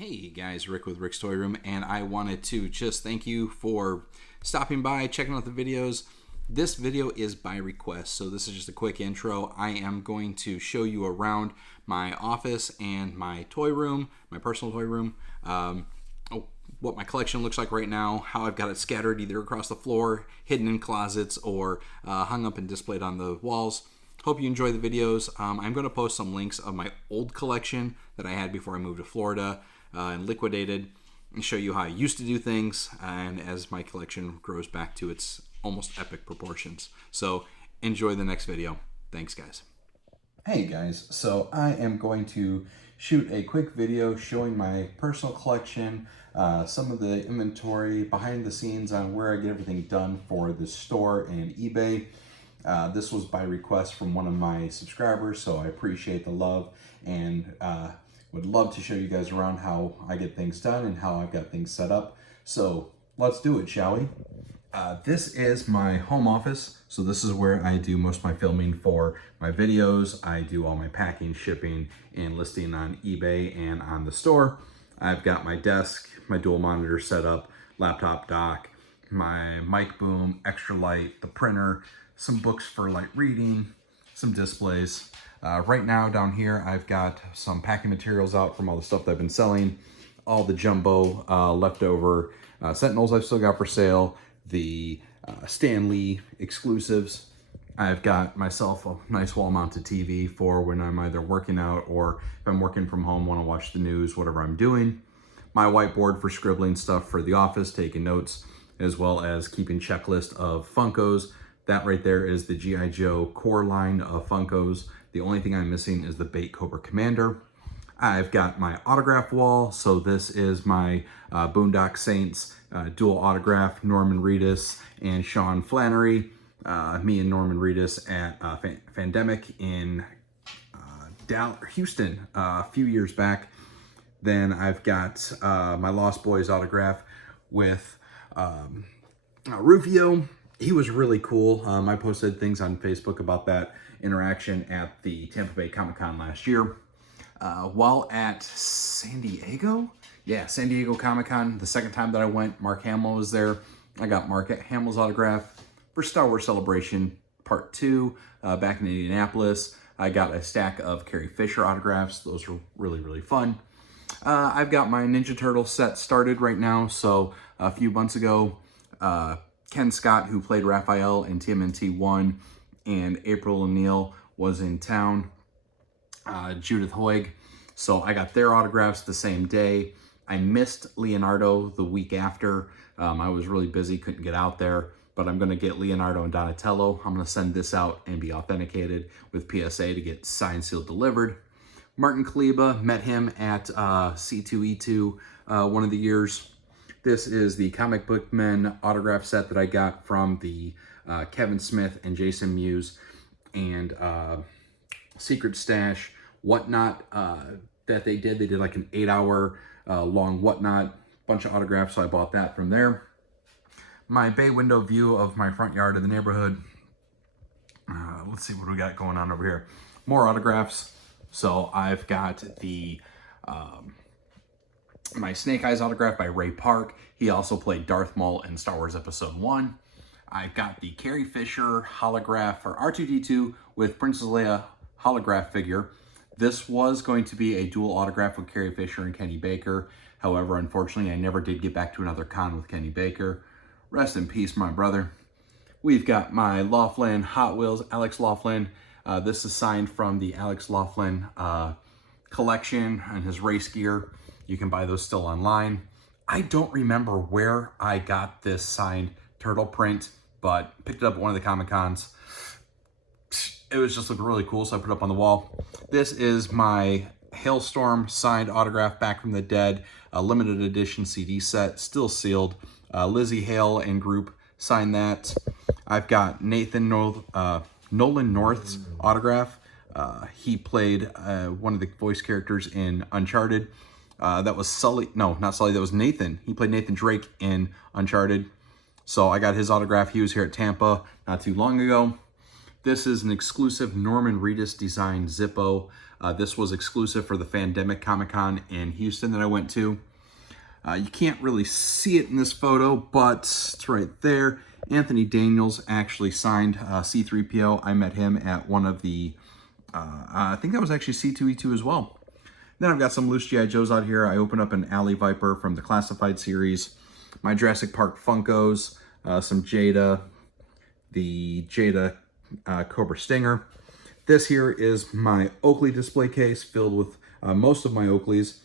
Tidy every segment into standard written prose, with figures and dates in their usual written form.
Hey guys, Rick with Rick's Toy Room, and I wanted to just thank you for stopping by, checking out the videos. This video is by request, so this is just a quick intro. I am going to show you around my office and my toy room, my personal toy room, what my collection looks like right now, how I've got it scattered either across the floor, hidden in closets, or hung up and displayed on the walls. Hope you enjoy the videos. I'm going to post some links of my old collection that I had before I moved to Florida and liquidated, and show you how I used to do things, and as my collection grows back to its almost epic proportions. So enjoy the next video. Thanks, guys. Hey guys, so I am going to shoot a quick video showing my personal collection, some of the inventory, behind the scenes on where I get everything done for the store and eBay. This was by request from one of my subscribers, so I appreciate the love, and would love to show you guys around how I get things done and how I've got things set up. So let's do it, shall we? This is my home office. So this is where I do most of my filming for my videos. I do all my packing, shipping, and listing on eBay and on the store. I've got my desk, my dual monitor setup, laptop dock, my mic boom, extra light, the printer, some books for light reading, some displays. Right now down here, I've got some packing materials out from all the stuff that I've been selling, all the jumbo leftover Sentinels I've still got for sale, the Stan Lee exclusives. I've got myself a nice wall-mounted TV for when I'm either working out or if I'm working from home, want to watch the news, whatever I'm doing. My whiteboard for scribbling stuff for the office, taking notes, as well as keeping checklist of Funkos. That right there is the G.I. Joe core line of Funkos. The only thing I'm missing is the Bait Cobra Commander. I've got my autograph wall. So this is my Boondock Saints dual autograph, Norman Reedus and Sean Flannery. Me and Norman Reedus at Fandemic in Houston a few years back. Then I've got my Lost Boys autograph with Rufio. He was really cool. I posted things on Facebook about that interaction at the Tampa Bay Comic-Con last year. While at San Diego? Yeah, San Diego Comic-Con, the second time that I went, Mark Hamill was there. I got Mark Hamill's autograph for Star Wars Celebration Part 2 back in Indianapolis. I got a stack of Carrie Fisher autographs. Those were really, really fun. I've got my Ninja Turtle set started right now. So a few months ago, Ken Scott, who played Raphael in TMNT 1, and April O'Neil was in town, Judith Hoig. So I got their autographs the same day. I missed Leonardo the week after. I was really busy, couldn't get out there, but I'm gonna get Leonardo and Donatello. I'm gonna send this out and be authenticated with PSA to get signed, sealed, delivered. Martin Kaleba, met him at C2E2 one of the years. This is the Comic Book Men autograph set that I got from the Kevin Smith and Jason Mewes and Secret Stash Whatnot that they did. They did like an 8-hour long Whatnot, bunch of autographs, so I bought that from there. My bay window view of my front yard of the neighborhood. Let's see what we got going on over here. More autographs. So I've got the my Snake Eyes autograph by Ray Park. He also played Darth Maul in Star Wars Episode 1. I've got the Carrie Fisher holograph for R2-D2 with Princess Leia holograph figure. This was going to be a dual autograph with Carrie Fisher and Kenny Baker. However, unfortunately, I never did get back to another con with Kenny Baker. Rest in peace, my brother. We've got my Laughlin Hot Wheels, Alex Laughlin. This is signed from the Alex Laughlin collection and his race gear. You can buy those still online. I don't remember where I got this signed turtle print, but picked it up at one of the Comic-Cons. It was just looking really cool, so I put it up on the wall. This is my Hailstorm signed autograph Back from the Dead, a limited edition CD set, still sealed. Lizzie Hale and group signed that. I've got Nolan North's autograph. He played one of the voice characters in Uncharted. That was Sully. No, not Sully. That was Nathan. He played Nathan Drake in Uncharted. So I got his autograph. He was here at Tampa not too long ago. This is an exclusive Norman Reedus designed Zippo. This was exclusive for the Fandemic Comic-Con in Houston that I went to. You can't really see it in this photo, but it's right there. Anthony Daniels actually signed C-3PO. I met him at one of the, I think that was actually C2E2 as well. Then I've got some loose G.I. Joes out here. I opened up an Alley Viper from the Classified series, my Jurassic Park Funkos, some Jada, the Jada Cobra Stinger. This here is my Oakley display case filled with most of my Oakleys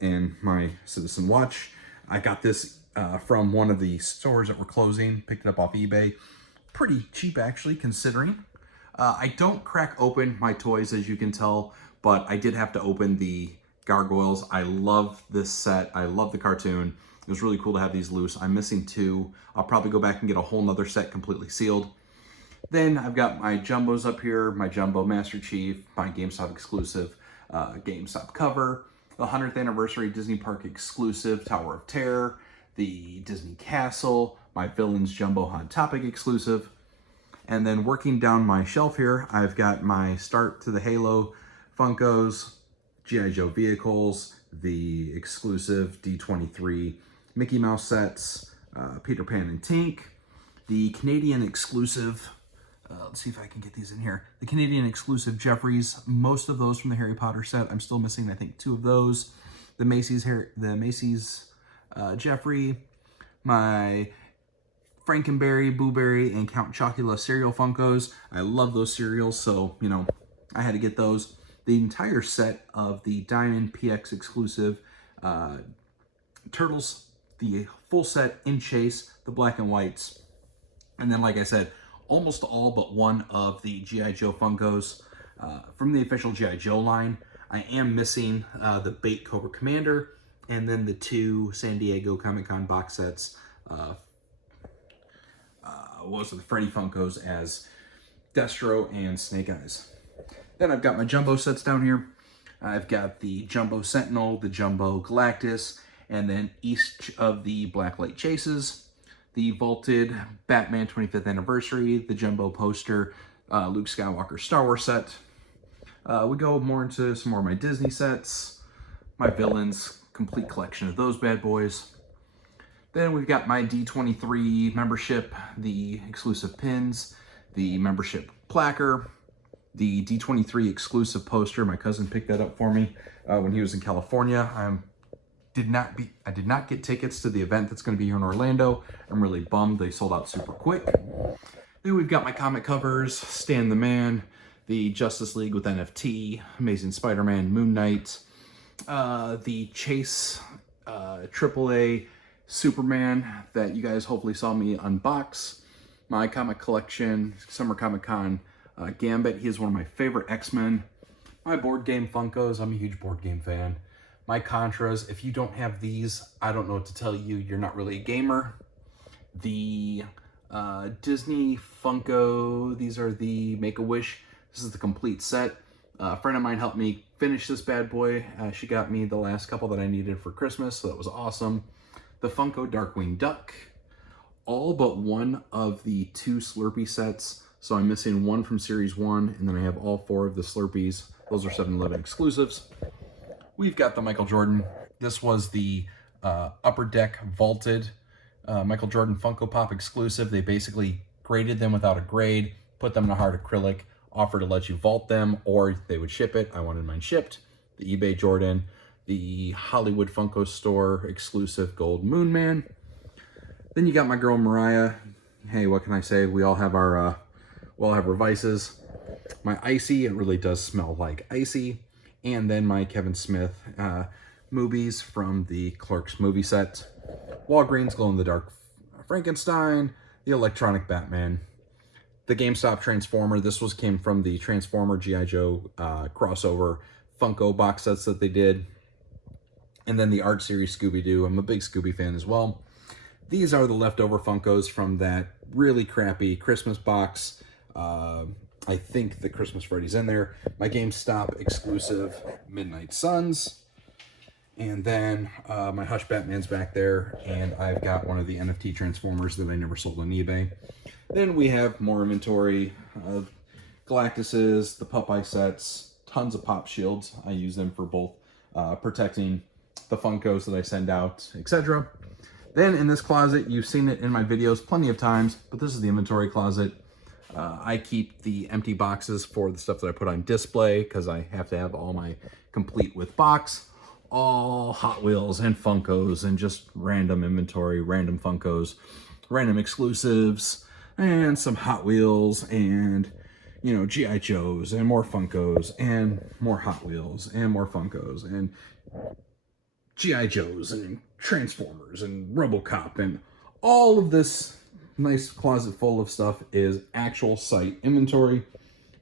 and my Citizen Watch. I got this from one of the stores that were closing, picked it up off eBay. Pretty cheap actually, considering. I don't crack open my toys, as you can tell, but I did have to open the Gargoyles. I love this set. I love the cartoon. It was really cool to have these loose. I'm missing two. I'll probably go back and get a whole nother set completely sealed. Then I've got my Jumbos up here, my Jumbo Master Chief, my GameStop exclusive GameStop cover, the 100th anniversary Disney Park exclusive Tower of Terror, the Disney Castle, my Villains Jumbo Hot Topic exclusive. And then working down my shelf here, I've got my Start to the Halo Funkos, G.I. Joe vehicles, the exclusive D23 Mickey Mouse sets, Peter Pan and Tink, the Canadian exclusive, let's see if I can get these in here, the Canadian exclusive Jeffries, most of those from the Harry Potter set. I'm still missing, I think, 2 of those. The Macy's Jeffrey, my Frankenberry, Blueberry, and Count Chocula cereal Funkos. I love those cereals, so, you know, I had to get those. The entire set of the Diamond PX exclusive Turtles, the full set in Chase, the black and whites. And then, like I said, almost all but one of the G.I. Joe Funkos from the official G.I. Joe line. I am missing the Bait Cobra Commander, and then the 2 San Diego Comic-Con box sets. What was it, the Freddy Funkos as Destro and Snake Eyes. Then I've got my Jumbo sets down here. I've got the Jumbo Sentinel, the Jumbo Galactus, and then each of the Blacklight Chases, the vaulted Batman 25th Anniversary, the Jumbo poster, Luke Skywalker Star Wars set. We go more into some more of my Disney sets, my Villains, complete collection of those bad boys. Then we've got my D23 membership, the exclusive pins, the membership placard, the D23 exclusive poster. My cousin picked that up for me when he was in California. I did not get tickets to the event that's going to be here in Orlando. I'm really bummed. They sold out super quick. Then we've got my comic covers, Stan the Man, the Justice League with NFT, Amazing Spider-Man, Moon Knight, the Chase AAA Superman that you guys hopefully saw me unbox, my comic collection, Summer Comic Con Gambit. He is one of my favorite X-Men. My board game Funkos. I'm a huge board game fan. My Contras. If you don't have these, I don't know what to tell you. You're not really a gamer. The Disney Funko. These are the Make-A-Wish. This is the complete set. A friend of mine helped me finish this bad boy. She got me the last couple that I needed for Christmas, so that was awesome. The Funko Darkwing Duck. All but one of the 2 Slurpee sets. So I'm missing one from Series 1, and then I have all 4 of the Slurpees. Those are 7-Eleven exclusives. We've got the Michael Jordan. This was the Upper Deck vaulted Michael Jordan Funko Pop exclusive. They basically graded them without a grade, put them in a hard acrylic, offered to let you vault them, or they would ship it. I wanted mine shipped. The eBay Jordan, the Hollywood Funko Store exclusive Gold Moon Man. Then you got my girl Mariah. Hey, what can I say? We all have our vices. My Icy, it really does smell like Icy. And then my Kevin Smith movies from the Clerks movie set. Walgreens glow-in-the-dark Frankenstein, the electronic Batman, the GameStop Transformer. This came from the Transformer G.I. Joe crossover Funko box sets that they did. And then the art series Scooby-Doo. I'm a big Scooby fan as well. These are the leftover Funkos from that really crappy Christmas box. I think the Christmas Freddy's in there. My GameStop exclusive Midnight Suns. And then my Hush Batman's back there. And I've got one of the NFT Transformers that I never sold on eBay. Then we have more inventory of Galactuses, the Popeye sets, tons of pop shields. I use them for both protecting the Funkos that I send out, etc. Then in this closet, you've seen it in my videos plenty of times, but this is the inventory closet. I keep the empty boxes for the stuff that I put on display because I have to have all my complete with box, all Hot Wheels and Funkos and just random inventory, random Funkos, random exclusives, and some Hot Wheels and, you know, G.I. Joes and more Funkos and more Hot Wheels and more Funkos and G.I. Joes and Transformers and RoboCop, and all of this nice closet full of stuff is actual site inventory.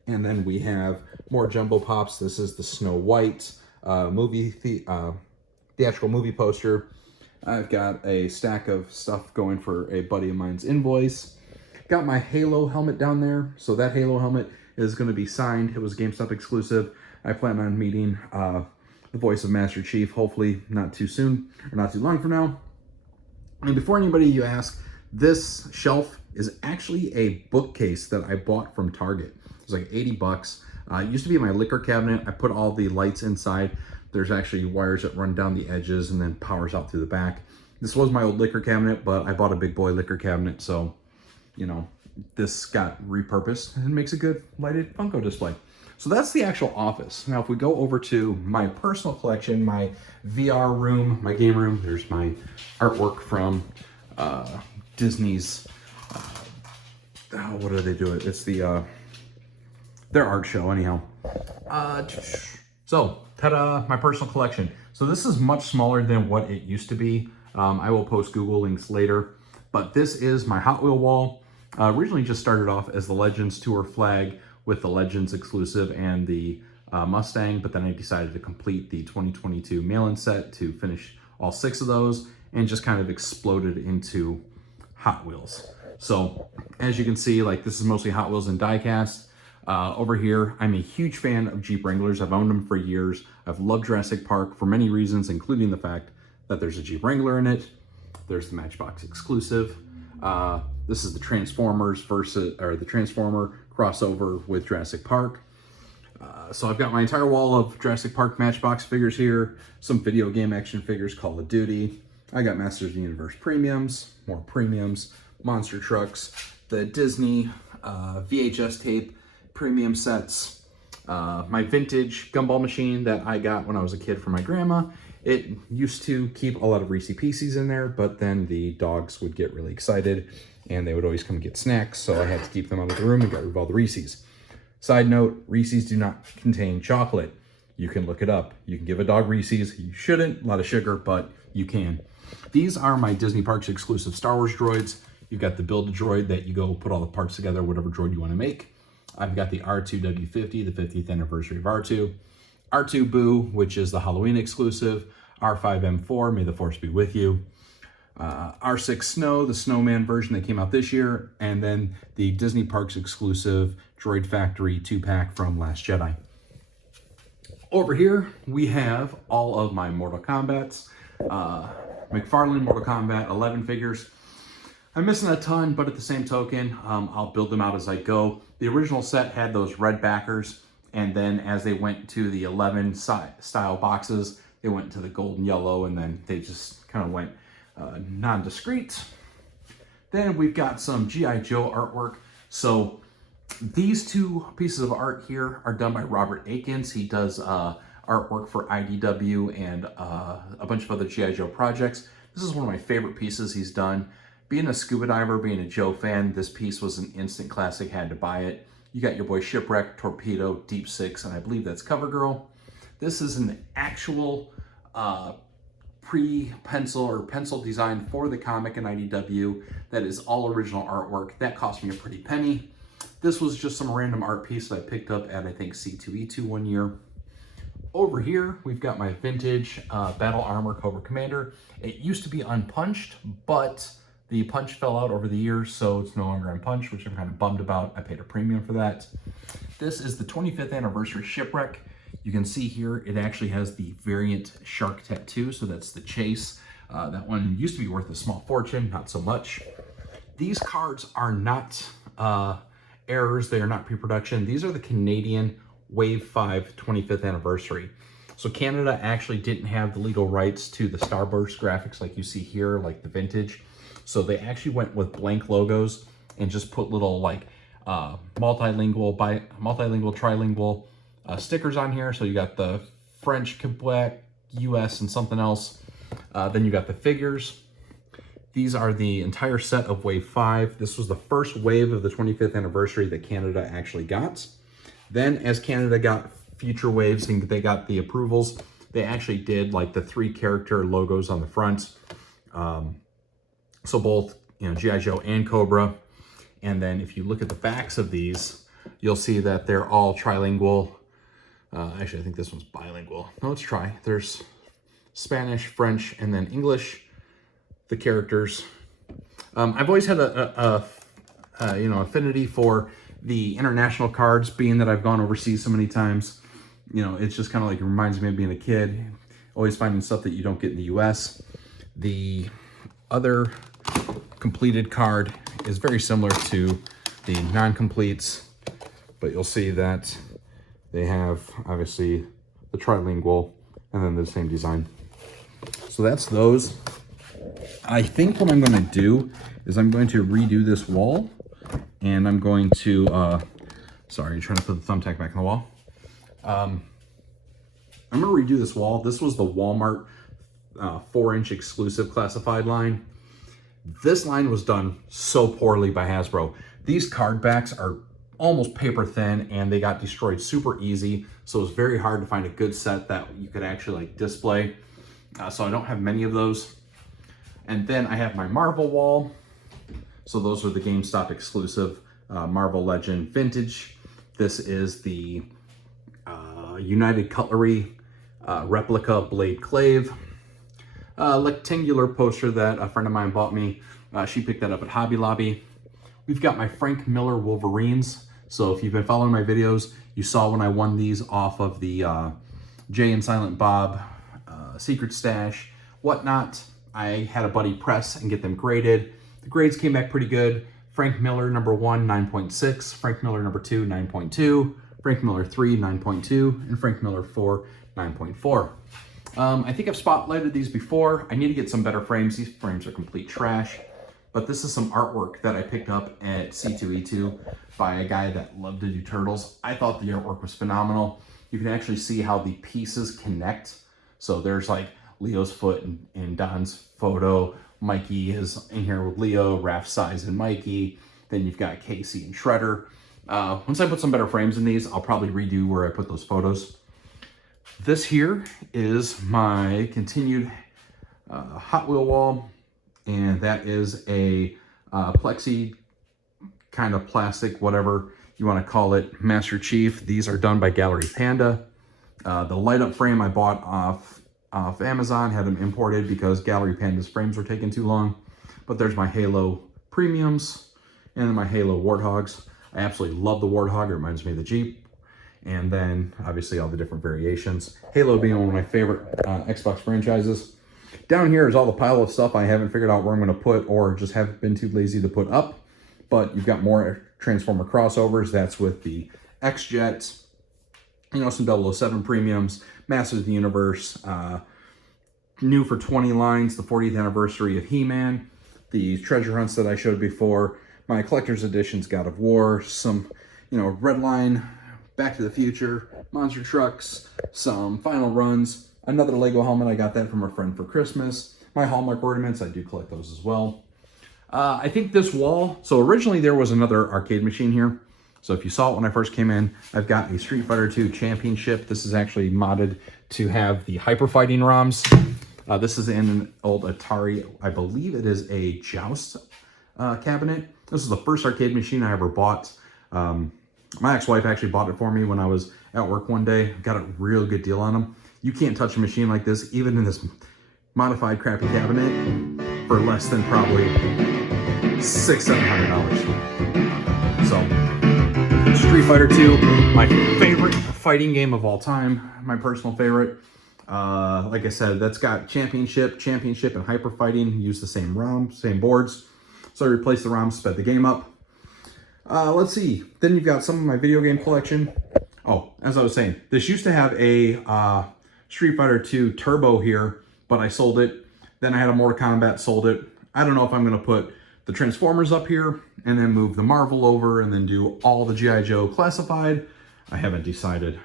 And then we have more jumbo pops. This is the Snow White theatrical movie poster. I've got a stack of stuff going for a buddy of mine's invoice. Got my Halo helmet down there. So that Halo helmet is going to be signed. It was GameStop exclusive. I plan on meeting the voice of Master Chief, hopefully not too soon or not too long from now. And before anybody you ask, this shelf is actually a bookcase that I bought from Target. It was like 80 bucks. It used to be my liquor cabinet. I put all the lights inside. There's actually wires that run down the edges and then powers out through the back. This was my old liquor cabinet, but I bought a big boy liquor cabinet, so, you know, this got repurposed and makes a good lighted Funko display. So that's the actual office. Now, if we go over to my personal collection, my VR room, my game room, there's my artwork from Disney's, what do they do it? It's the, their art show anyhow. So, ta-da, my personal collection. So this is much smaller than what it used to be. I will post Google links later, but this is my Hot Wheel wall. Originally just started off as the Legends Tour flag with the Legends exclusive and the Mustang, but then I decided to complete the 2022 mail-in set to finish all 6 of those and just kind of exploded into Hot Wheels. So as you can see, like this is mostly Hot Wheels and diecast. Over here, I'm a huge fan of Jeep Wranglers. I've owned them for years. I've loved Jurassic Park for many reasons, including the fact that there's a Jeep Wrangler in it. There's the Matchbox exclusive. This is the Transformers the Transformer crossover with Jurassic Park. So I've got my entire wall of Jurassic Park Matchbox figures here, some video game action figures, Call of Duty. I got Masters of the Universe premiums, more premiums, monster trucks, the Disney VHS tape premium sets, my vintage gumball machine that I got when I was a kid from my grandma. It used to keep a lot of Reese's Pieces in there, but then the dogs would get really excited and they would always come get snacks, so I had to keep them out of the room and got rid of all the Reese's. Side note, Reese's do not contain chocolate. You can look it up. You can give a dog Reese's. You shouldn't, a lot of sugar, but you can. These are my Disney Parks exclusive Star Wars droids. You've got the Build-A-Droid that you go put all the parts together, whatever droid you want to make. I've got the R2W50, the 50th anniversary of R2. R2 Boo, which is the Halloween exclusive. R5M4, May the Force be with you. R6 Snow, the Snowman version that came out this year. And then the Disney Parks exclusive Droid Factory 2-pack from Last Jedi. Over here, we have all of my Mortal Kombats. McFarlane Mortal Kombat 11 figures. I'm missing a ton, but at the same token, I'll build them out as I go. The original set had those red backers, and then as they went to the 11 style boxes, they went to the gold and yellow, and then they just kind of went nondescript. Then we've got some G.I. Joe artwork. So these 2 pieces of art here are done by Robert Akins. He does artwork for IDW and a bunch of other G.I. Joe projects. This is one of my favorite pieces he's done. Being a scuba diver, being a Joe fan, this piece was an instant classic, had to buy it. You got your boy Shipwreck, Torpedo, Deep Six, and I believe that's CoverGirl. This is an actual pre-pencil or pencil design for the comic in IDW that is all original artwork. That cost me a pretty penny. This was just some random art piece that I picked up at, I think, C2E2 one year. Over here, we've got my vintage Battle Armor Cobra Commander. It used to be unpunched, but the punch fell out over the years, so it's no longer unpunched, which I'm kind of bummed about. I paid a premium for that. This is the 25th anniversary Shipwreck. You can see here, it actually has the variant shark tattoo, so that's the chase. That one used to be worth a small fortune, not so much. These cards are not errors. They are not pre-production. These are the Canadian Wave 5 25th anniversary. So Canada actually didn't have the legal rights to the Starburst graphics like you see here, like the vintage. So they actually went with blank logos and just put little like multilingual, trilingual stickers on here. So you got the French, Quebec, US, and something else. Then you got the figures. These are the entire set of Wave 5. This was the first wave of the 25th anniversary that Canada actually got. Then as Canada got future waves and they got the approvals, they actually did like the 3 character logos on the front. So both, you know, G.I. Joe and Cobra. And then if you look at the backs of these, you'll see that they're all trilingual. Actually, I think this one's bilingual. No, let's try. There's Spanish, French, and then English, the characters. I've always had a affinity for the international cards, being that I've gone overseas so many times. You know, it's just kind of like, it reminds me of being a kid, always finding stuff that you don't get in the US. The other completed card is very similar to the non-completes, but you'll see that they have obviously the trilingual and then the same design. So that's those. I think what I'm going to do is I'm going to redo this wall, and I'm going to, sorry, trying to put the thumbtack back in the wall. I'm going to redo this wall. This was the Walmart 4-inch exclusive classified line. This line was done so poorly by Hasbro. These card backs are almost paper thin and they got destroyed super easy. So it's very hard to find a good set that you could actually like display. So I don't have many of those. And then I have my Marvel wall. So those are the GameStop exclusive Marvel Legend Vintage. This is the United Cutlery replica Blade Clave. Rectangular poster that a friend of mine bought me. She picked that up at Hobby Lobby. We've got my Frank Miller Wolverines. So if you've been following my videos, you saw when I won these off of the Jay and Silent Bob Secret Stash, whatnot. I had a buddy press and get them graded. The grades came back pretty good. Frank Miller number 1, 9.6. Frank Miller number 2, 9.2. Frank Miller 3, 9.2. And Frank Miller 4, 9.4. I think I've spotlighted these before. I need to get some better frames. These frames are complete trash. But this is some artwork that I picked up at C2E2 by a guy that loved to do turtles. I thought the artwork was phenomenal. You can actually see how the pieces connect. So there's like Leo's foot and Don's photo. Mikey is in here with Leo, Raph's Size and Mikey. Then you've got Casey and Shredder. Once I put some better frames in these, I'll probably redo where I put those photos. This here is my continued Hot Wheel wall, and that is a plexi kind of plastic, whatever you want to call it, Master Chief. These are done by Gallery Panda. The light up frame I bought off Amazon, had them imported because Gallery Panda's frames were taking too long. But there's my Halo Premiums and my Halo Warthogs. I absolutely love the Warthog. It reminds me of the Jeep. And then obviously all the different variations. Halo being one of my favorite Xbox franchises. Down here is all the pile of stuff I haven't figured out where I'm going to put or just haven't been too lazy to put up. But you've got more Transformer crossovers. That's with the X-Jet, you know, some 007 premiums, Masters of the Universe, new for 20 lines, the 40th anniversary of He-Man, the treasure hunts that I showed before, my collector's editions, God of War, some, you know, Redline, Back to the Future, monster trucks, some final runs, another Lego helmet. I got that from a friend for Christmas. My Hallmark ornaments, I do collect those as well. I think this wall, so originally there was another arcade machine here. So if you saw it when I first came in, I've got a Street Fighter II Championship. This is actually modded to have the Hyper Fighting ROMs. This is in an old Atari, I believe it is a Joust cabinet. This is the first arcade machine I ever bought. My ex-wife actually bought it for me when I was at work one day. Got a real good deal on them. You can't touch a machine like this, even in this modified crappy cabinet, for less than probably $600-700. So, Street Fighter II, my favorite fighting game of all time, my personal favorite. Like I said, that's got Championship, and Hyper Fighting. Use the same ROM, same boards. So I replaced the ROM, sped the game up. Let's see. Then you've got some of my video game collection. Oh, as I was saying, this used to have a Street Fighter 2 Turbo here, but I sold it. Then I had a Mortal Kombat, sold it. I don't know if I'm going to put the Transformers up here and then move the Marvel over and then do all the G.I. Joe classified. I haven't decided.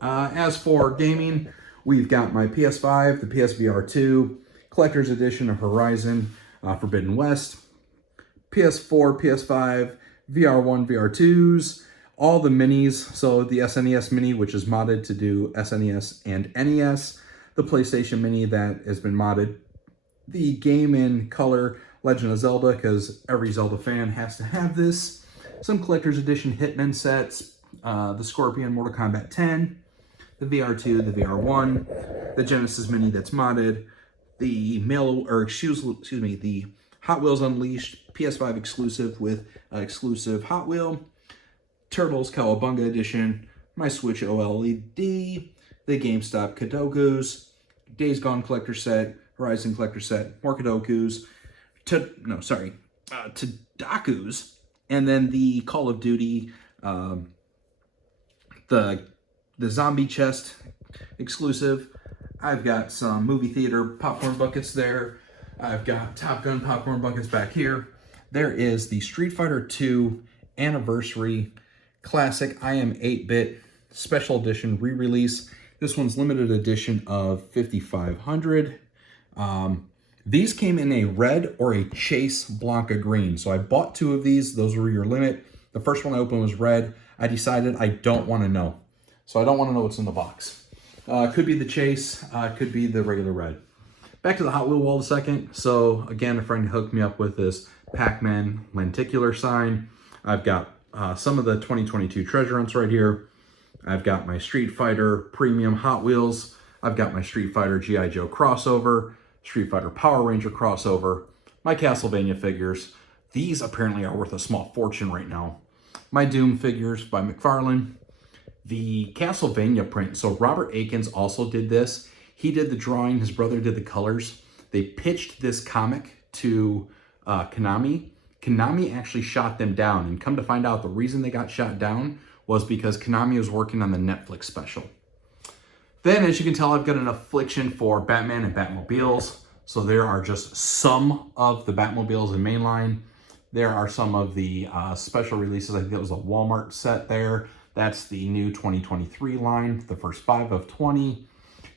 As for gaming, we've got my PS5, the PSVR 2, Collector's Edition of Horizon Forbidden West, PS4, PS5, VR1, VR2s, all the minis, so the SNES Mini, which is modded to do SNES and NES, the PlayStation Mini that has been modded, the Game & Color Legend of Zelda, because every Zelda fan has to have this, some Collector's Edition Hitman sets, the Scorpion Mortal Kombat 10, the VR2, the VR1, the Genesis Mini that's modded, the the Hot Wheels Unleashed PS5 exclusive with exclusive Hot Wheel, Turtles Cowabunga Edition, my Switch OLED, the GameStop Kadokus, Days Gone Collector Set, Horizon Collector Set, more Kadokus, Tadakus, and then the Call of Duty, the Zombie Chest exclusive. I've got some movie theater popcorn buckets there. I've got Top Gun popcorn buckets back here. There is the Street Fighter 2 Anniversary Classic IM 8-bit Special Edition re-release. This one's limited edition of 5,500. These came in a red or a Chase Blanca green. So I bought two of these. Those were your limit. The first one I opened was red. I decided I don't want to know. So I don't want to know what's in the box. Could be the Chase, could be the regular red. Back to the Hot Wheel wall a second. So again, a friend hooked me up with this Pac-Man lenticular sign. I've got some of the 2022 treasure hunts right here. I've got my Street Fighter Premium Hot Wheels. I've got my Street Fighter G.I. Joe crossover, Street Fighter Power Ranger crossover, my Castlevania figures. These apparently are worth a small fortune right now. My Doom figures by McFarlane. The Castlevania print. So Robert Akins also did this. He did the drawing. His brother did the colors. They pitched this comic to Konami. Konami actually shot them down. And come to find out, the reason they got shot down was because Konami was working on the Netflix special. Then, as you can tell, I've got an affliction for Batman and Batmobiles. So there are just some of the Batmobiles in mainline. There are some of the special releases. I think it was a Walmart set there. That's the new 2023 line, the first 5 of 20.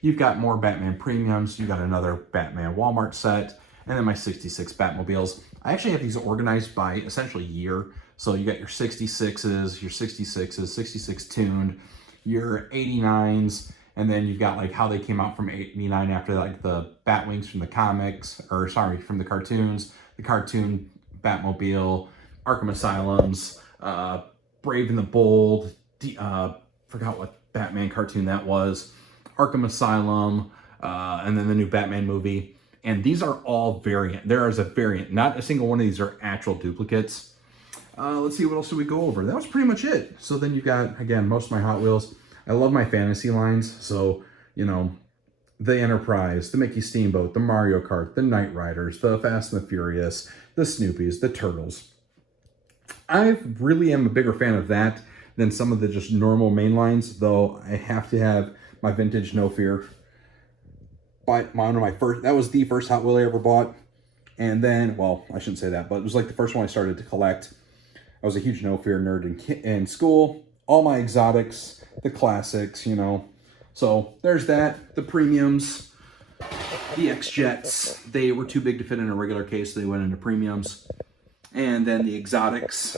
You've got more Batman premiums. You've got another Batman Walmart set, and then my 66 Batmobiles. I actually have these organized by essentially year. So you got your 66s, your 66s, 66 tuned, your 89s, and then you've got like how they came out from 89 after like the Batwings from the comics, or sorry, from the cartoons, the cartoon Batmobile, Arkham Asylums, Brave and the Bold, forgot what Batman cartoon that was, Arkham Asylum, and then the new Batman movie. And these are all variant. There is a variant. Not a single one of these are actual duplicates. Let's see, what else do we go over? That was pretty much it. So then you've got, again, most of my Hot Wheels. I love my fantasy lines. So, you know, the Enterprise, the Mickey Steamboat, the Mario Kart, the Knight Riders, the Fast and the Furious, the Snoopies, the Turtles. I really am a bigger fan of that than some of the just normal main lines, though I have to have my vintage No Fear. That was the first Hot Wheel I ever bought. And then, well, I shouldn't say that, but it was like the first one I started to collect. I was a huge No Fear nerd in school. All my exotics, the classics, you know. So there's that. The premiums, the X-Jets, they were too big to fit in a regular case, so they went into premiums. And then the exotics.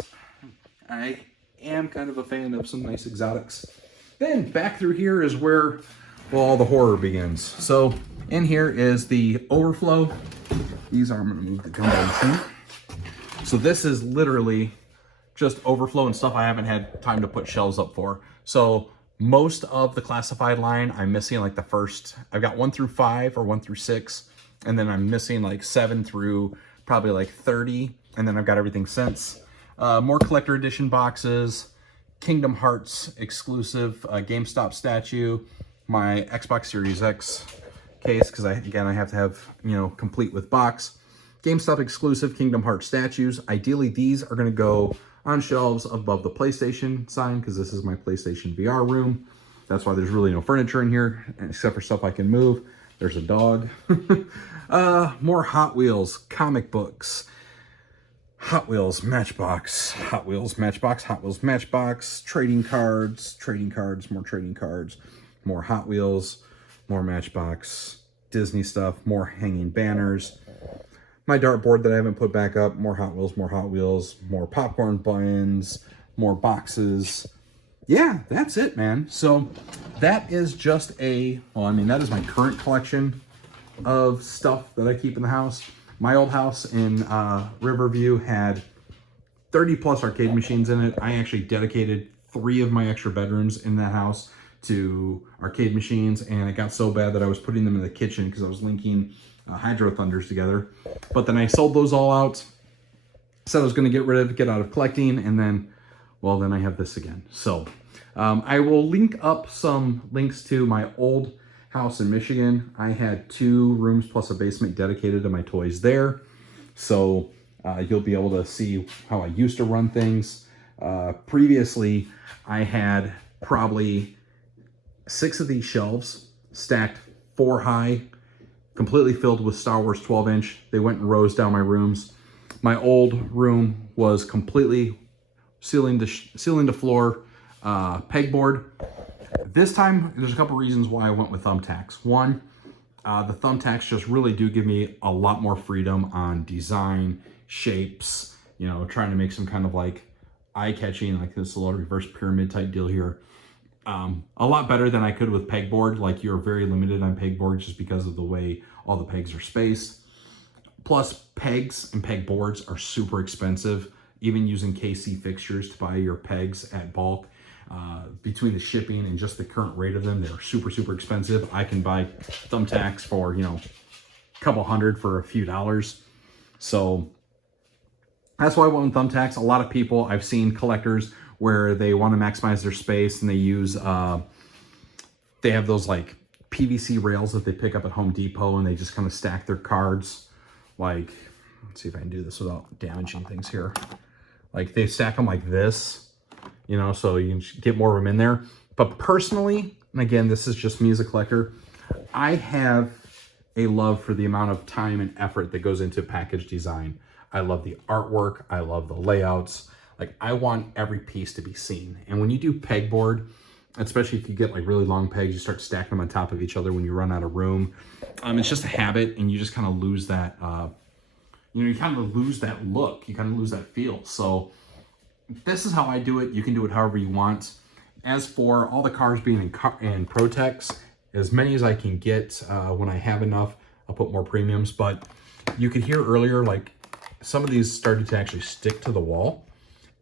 I am kind of a fan of some nice exotics. Then back through here is where, well, all the horror begins. So in here is the overflow. These are, I'm going to move the gumball machine. So this is literally just overflow and stuff I haven't had time to put shelves up for. So most of the classified line, I'm missing like the first, I've got 1 through 5 or 1 through 6. And then I'm missing like 7 through probably like 30. And then I've got everything since. More collector edition boxes, Kingdom Hearts exclusive GameStop statue, my Xbox Series X case, because I have to have, you know, complete with box. GameStop exclusive Kingdom Hearts statues. Ideally, these are going to go on shelves above the PlayStation sign, because this is my PlayStation VR room. That's why there's really no furniture in here, except for stuff I can move. There's a dog. More Hot Wheels, comic books, Hot Wheels, Matchbox, Hot Wheels, Matchbox, Hot Wheels, Matchbox, trading cards, more trading cards, more Hot Wheels, more Matchbox, Disney stuff, more hanging banners. My dartboard that I haven't put back up, more Hot Wheels, more popcorn buttons, more boxes. Yeah, that's it, man. So that is just that is my current collection of stuff that I keep in the house. My old house in Riverview had 30 plus arcade machines in it. I actually dedicated 3 of my extra bedrooms in that house to arcade machines, and it got so bad that I was putting them in the kitchen because I was linking Hydro Thunders together. But then I sold those all out, said I was going to get out of collecting, and then I have this again. So I will link up some links to my old house in Michigan. I had 2 rooms plus a basement dedicated to my toys there. So you'll be able to see how I used to run things. Previously, I had probably 6 of these shelves stacked 4 high, completely filled with Star Wars 12-inch. They went in rows down my rooms. My old room was completely ceiling to floor pegboard. This time, there's a couple reasons why I went with thumbtacks. One, the thumbtacks just really do give me a lot more freedom on design, shapes, trying to make some kind of like eye-catching, like this little reverse pyramid type deal here. A lot better than I could with pegboard. Like, you're very limited on pegboard just because of the way all the pegs are spaced. Plus, pegs and pegboards are super expensive. Even using KC fixtures to buy your pegs at bulk, between the shipping and just the current rate of them, they're super, super expensive. I can buy thumbtacks for, a couple hundred for a few dollars. So that's why I went with thumbtacks. A lot of people, I've seen collectors where they want to maximize their space and they use, they have those like PVC rails that they pick up at Home Depot, and they just kind of stack their cards. Like, let's see if I can do this without damaging things here. Like, they stack them like this, so you can get more of them in there. But personally, and again, this is just me as a collector, I have a love for the amount of time and effort that goes into package design. I love the artwork. I love the layouts. Like, I want every piece to be seen. And when you do pegboard, especially if you get like really long pegs, you start stacking them on top of each other when you run out of room. It's just a habit, and you just kind of lose that, you kind of lose that look. You kind of lose that feel. So this is how I do it. You can do it however you want. As for all the cars being in Protex, as many as I can get, when I have enough, I'll put more premiums. But you could hear earlier, like, some of these started to actually stick to the wall.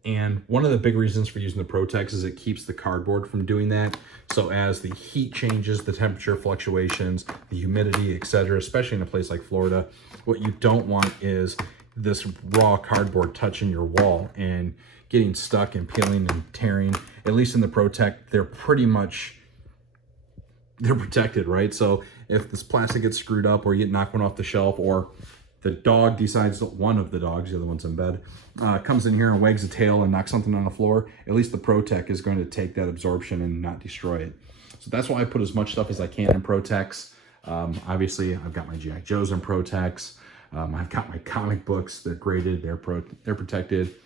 And one of the big reasons for using the Protex is it keeps the cardboard from doing that. So as the heat changes, the temperature fluctuations, the humidity, etc., especially in a place like Florida, what you don't want is this raw cardboard touching your wall and getting stuck and peeling and tearing. At least in the Protex, they're protected, right? So if this plastic gets screwed up, or you get knocked one off the shelf, or the dog decides, one of the dogs, the other one's in bed, comes in here and wags a tail and knocks something on the floor, at least the Protex is going to take that absorption and not destroy it. So that's why I put as much stuff as I can in Protex. Obviously, I've got my G.I. Joes in Protex. I've got my comic books. They're graded. They're protected.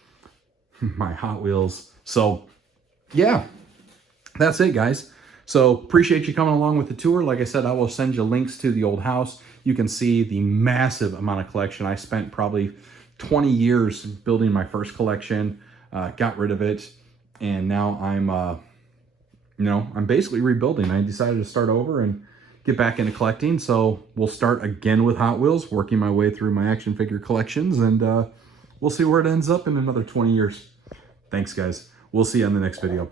My Hot Wheels. So, yeah, that's it, guys. So, appreciate you coming along with the tour. Like I said, I will send you links to the old house. You can see the massive amount of collection. I spent probably 20 years building my first collection, got rid of it, and now I'm basically rebuilding. I decided to start over and get back into collecting. So we'll start again with Hot Wheels, working my way through my action figure collections, and we'll see where it ends up in another 20 years. Thanks, guys. We'll see you on the next video.